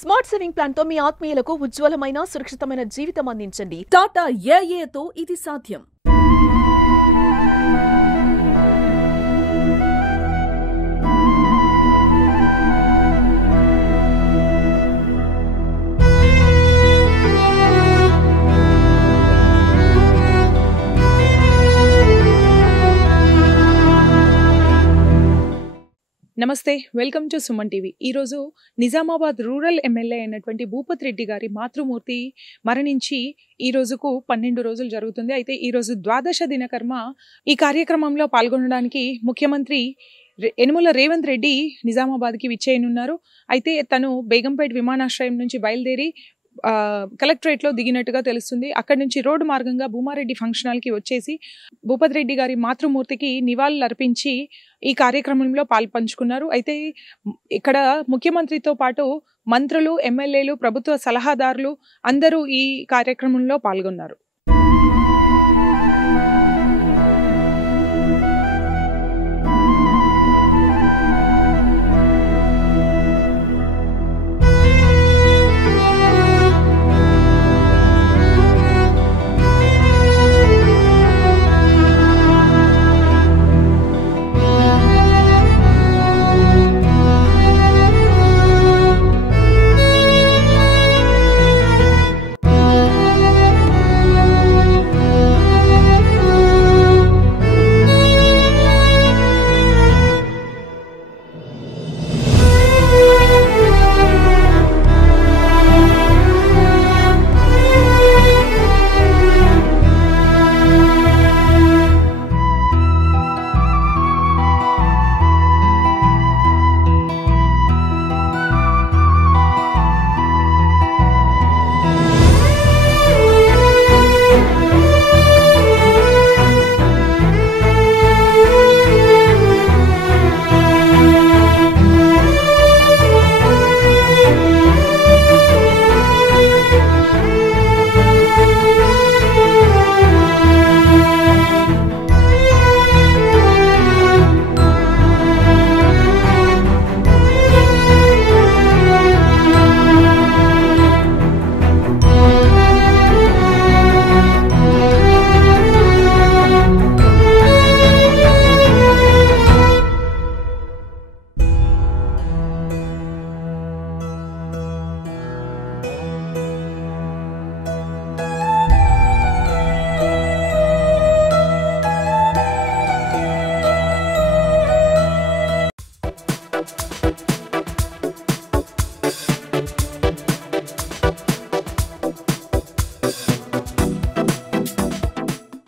Smart saving plan తో మీ ఆత్మీయులకు ఉజ్వలమైన సురక్షితమైన జీవితం అందించండి. టాటా ఏఏతో ఇది సాధ్యం. నమస్తే, వెల్కమ్ టు సుమన్ టీవీ. ఈరోజు నిజామాబాద్ రూరల్ ఎమ్మెల్యే అయినటువంటి భూపత్ రెడ్డి గారి మాతృమూర్తి మరణించి ఈ రోజుకు 12 రోజులు జరుగుతుంది. అయితే ఈరోజు ద్వాదశ దినకర్మ. ఈ కార్యక్రమంలో పాల్గొనడానికి ముఖ్యమంత్రి యనుమల రేవంత్ రెడ్డి నిజామాబాద్కి విచ్చేయనున్నారు. అయితే తను బేగంపేట్ విమానాశ్రయం నుంచి బయలుదేరి కలెక్టరేట్లో దిగినట్టుగా తెలుస్తుంది. అక్కడి నుంచి రోడ్డు మార్గంగా భూమారెడ్డి ఫంక్షన్ హాల్కి వచ్చేసి భూపత్ రెడ్డి గారి మాతృమూర్తికి నివాళులు అర్పించి ఈ కార్యక్రమంలో పాల్పంచుకున్నారు. అయితే ఇక్కడ ముఖ్యమంత్రితో పాటు మంత్రులు, ఎమ్మెల్యేలు, ప్రభుత్వ సలహాదారులు అందరూ ఈ కార్యక్రమంలో పాల్గొన్నారు.